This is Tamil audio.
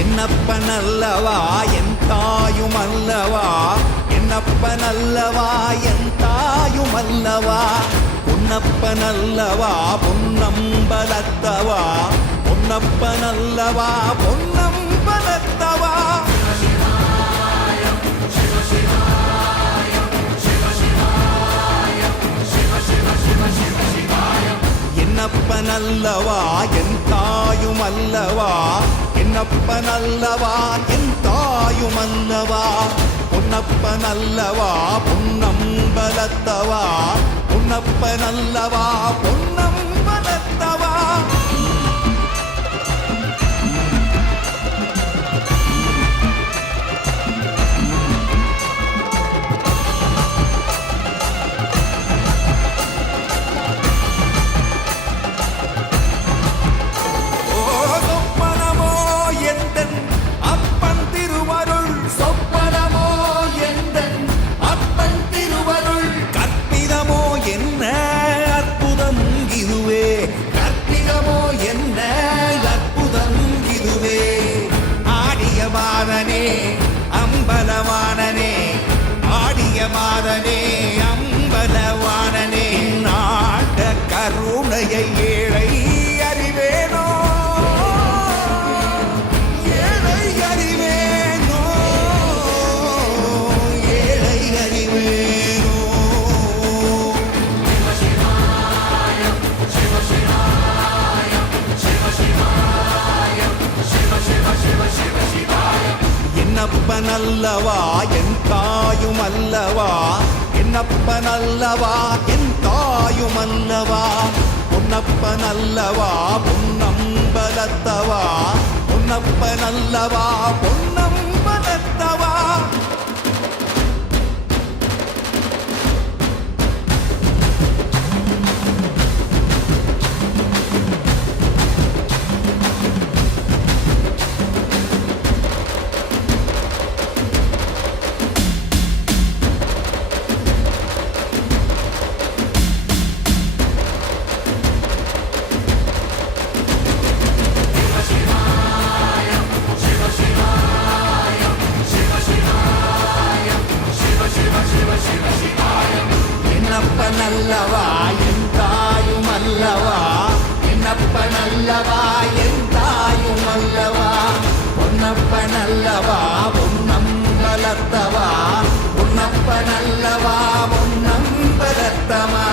என்னப்பனல்லவா என் தாயுமல்லவா, என்னப்பனல்லவா என் தாயுமல்லவா, பொன்னப்பனல்லவா பொன்னம்பலத்தவா, பொன்னப்பனல்லவா பொன்னம்பலத்தவா. என்னப்பனல்லவா என் தாயுமல்லவா, என்னப்பனல்லவா என் தாயுமல்லவா, பொன்னப்பனல்லவா பொன்னம்பலத்தவா, பொன்னப்பனல்லவா பொன்னம்பலத்தவா. அம்பலவானனே ஆடியமாதனே அம்பலவானனே, நாட்ட கருணையை ஏழை அறிவேனோ, ஏழை அறிவேனோ, ஏழை அறிவேனோ. என்னப்பனல்லவா என் தாயுமல்லவா, என்னப்பனல்லவா என் தாயுமல்லவா, பொன்னப்பனல்லவா பொன்னம்பலத்தவா, பொன்னப்பனல்லவா பொன்னம்பலத்தவா. என்னப்பனல்லவா என் தாயுமல்லவா, என்னப்பனல்லவா என் தாயுமல்லவா, பொன்னப்பனல்லவா பொன்னம்பலத்தவா, பொன்னப்பனல்லவா பொன்னம்பலத்தவா.